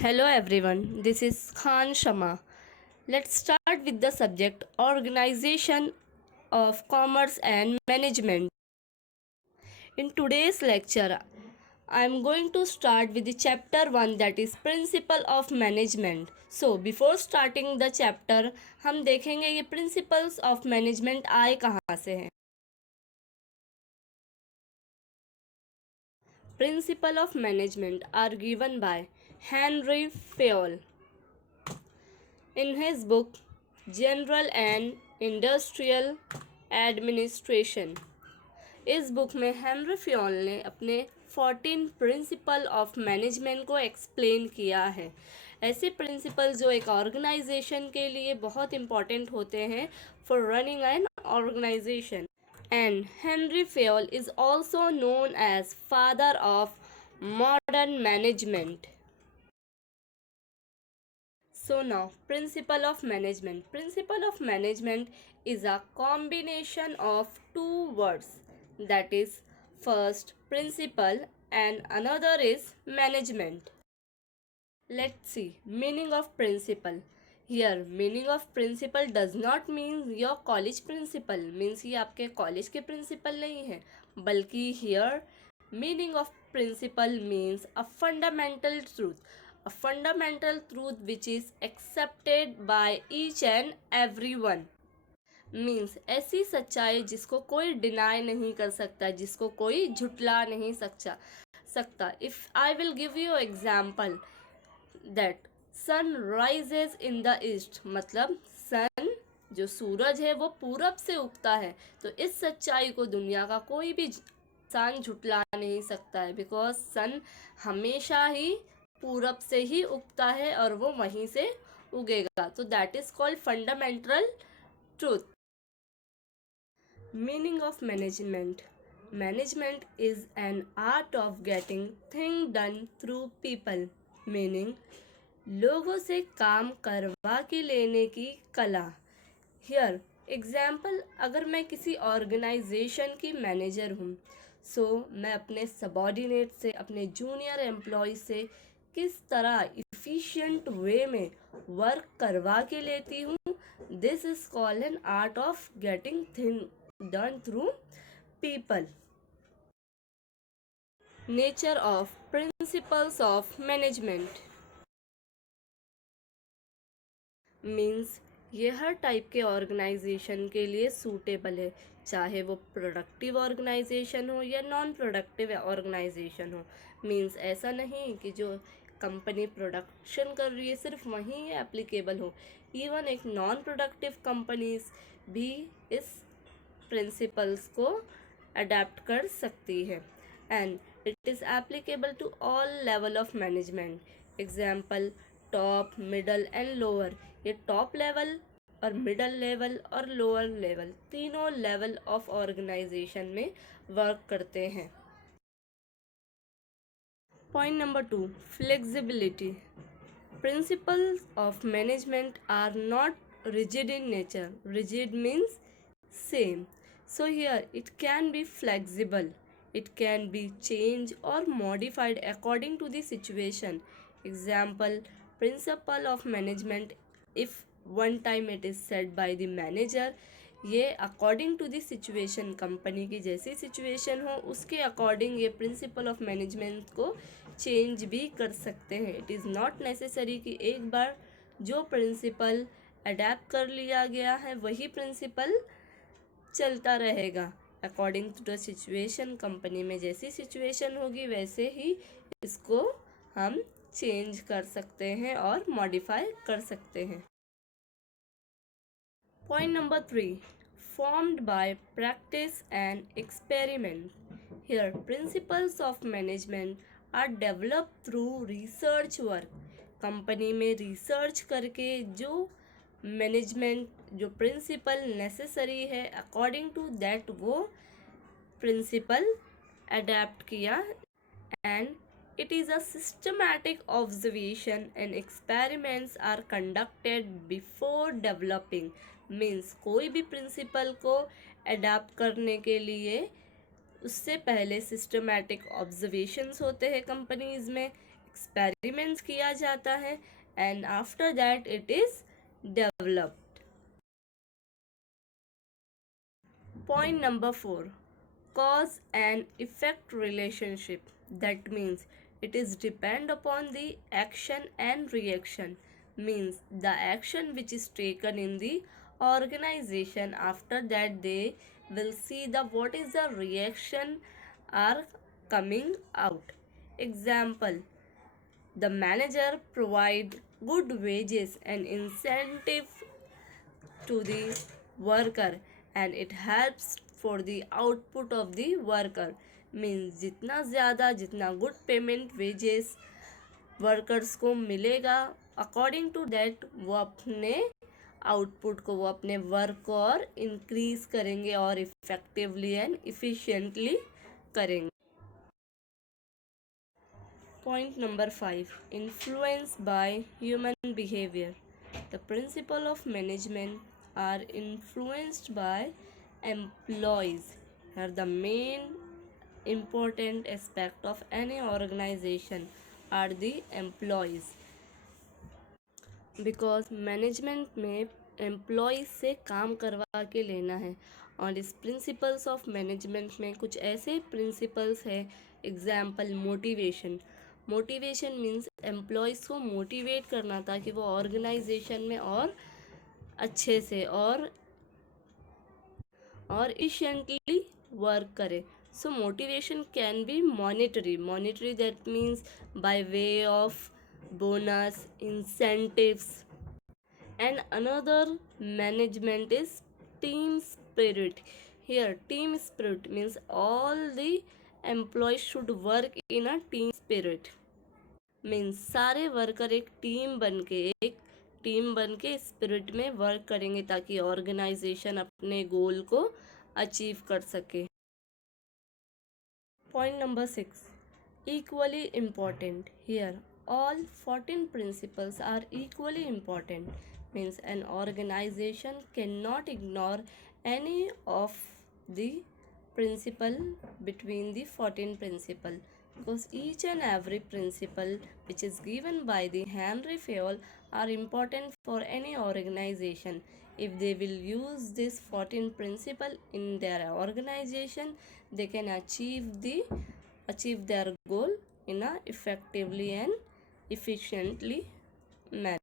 Hello everyone, this is Khan Shama. Let's start with the subject Organization of Commerce and Management. In today's lecture, I am going to start with the chapter 1 that is Principle of Management. So before starting the chapter, हम देखेंगे ये Principles of Management आए कहाँ से हैं. Principle of Management are given by Henry Fayol in his book general and industrial administration. इस book में Henry Fayol ने अपने 14 प्रिंसिपल ऑफ मैनेजमेंट को एक्सप्लेन किया है. ऐसे प्रिंसिपल जो एक ऑर्गेनाइजेशन के लिए बहुत इम्पॉर्टेंट होते हैं for running an organization. And Henri Fayol is also known as father of modern management. So now, principle of management. Principle of management is a combination of two words, that is first principle and another is management. Let's see meaning of principle. Here meaning of principle does not mean your college principal, means ये आपके college के principal नहीं है, बल्कि here meaning of principle means a fundamental truth which is accepted by each and everyone. Means ऐसी सच्चाई जिसको कोई डिनाई नहीं कर सकता, जिसको कोई झुटला नहीं सकता. If I will give you example that sun rises in the east, मतलब सन जो सूरज है वो पूरब से उगता है. तो इस सच्चाई को दुनिया का कोई भी इंसान झुटला नहीं सकता है, बिकॉज सन हमेशा ही पूरब से ही उगता है और वो वहीं से उगेगा. तो that is called fundamental truth. Meaning of management. Management is an art of getting thing done through people, meaning लोगों से काम करवा के लेने की कला. हियर एग्जाम्पल, अगर मैं किसी ऑर्गेनाइजेशन की मैनेजर हूँ, सो मैं अपने सबॉर्डिनेट से, अपने जूनियर एम्प्लॉय से किस तरह इफ़िशियंट वे में वर्क करवा के लेती हूँ. This is called an art of getting thing done through people. Nature of principles of management means ये हर टाइप के ऑर्गेनाइजेशन के लिए सूटेबल है, चाहे वो प्रोडक्टिव ऑर्गेनाइजेशन हो या नॉन प्रोडक्टिव ऑर्गेनाइजेशन हो. मीन्स ऐसा नहीं कि जो कंपनी प्रोडक्शन कर रही है सिर्फ वहीं एप्लीकेबल हो. इवन एक नॉन प्रोडक्टिव कंपनीज भी इस प्रिंसिपल्स को अडेप्ट कर सकती है. And it is applicable to all level of management. Example top, middle and lower. ये टॉप लेवल और मिडल लेवल और लोअर लेवल तीनों लेवल ऑफ ऑर्गेनाइजेशन में वर्क करते हैं. Point number 2, flexibility. Principles of management are not rigid in nature. Rigid means same. So here it can be flexible. It can be changed or modified according to the situation. Example, principle of management, if one time it is said by the manager, ये according to the situation, company की जैसी situation हो उसके according ये principle of management को change भी कर सकते हैं. इट इज़ नॉट नेसेसरी कि एक बार जो प्रिंसिपल अडेप्ट कर लिया गया है वही प्रिंसिपल चलता रहेगा. According to the situation, company में जैसी सिचुएशन होगी वैसे ही इसको हम चेंज कर सकते हैं और मॉडिफाई कर सकते हैं. Point number 3, formed by practice and experiment. Here principles of management are developed through research work. Company में रिसर्च करके जो मैनेजमेंट जो प्रिंसिपल नेसेसरी है अकॉर्डिंग टू दैट वो प्रिंसिपल अडेप्ट किया. And it is a systematic observation and experiments are conducted before developing. Means कोई भी principal को अडाप्ट करने के लिए उससे पहले सिस्टमैटिक ऑब्जर्वेशंस होते हैं कंपनीज में, एक्सपेरिमेंट्स किया जाता है and after that it is developed. Point number 4, cause and effect relationship. That means it is depend upon the action and reaction. Means the action which is taken in the organization, after that they will see the what is the reaction are coming out. Example, the manager provide good wages and incentive to the worker and it helps for the output of the worker. Means जितना ज़्यादा जितना good payment wages workers को मिलेगा, according to that वो अपने output को, वो अपने वर्क को और इंक्रीज करेंगे और इफेक्टिवली एंड इफिशिएंटली करेंगे. Point number 5, influence by human behavior. The principle of management are influenced by employees. Are the main important aspect of any organization are the employees. Because management में employees से काम करवा के लेना है और इस प्रिंसिपल्स ऑफ मैनेजमेंट में कुछ ऐसे प्रिंसिपल्स है. Example, motivation. Motivation means employees को मोटिवेट करना ताकि वो ऑर्गेनाइजेशन में और अच्छे से और एफिशिएंटली वर्क करे. सो motivation can be monetary that means by way of bonus, incentives. And another management is team spirit. Here team spirit means all the employees should work in a team spirit. Means सारे worker एक team बन के spirit में work करेंगे ताकि organisation अपने गोल को achieve कर सके. Point number 6, equally important. Here all 14 principles are equally important. Means an organization cannot ignore any of the principle between the 14 principle, because each and every principle which is given by the Henry Fayol are important for any organization. If they will use this 14 principle in their organization, they can achieve their goal in a effectively and efficiently manner.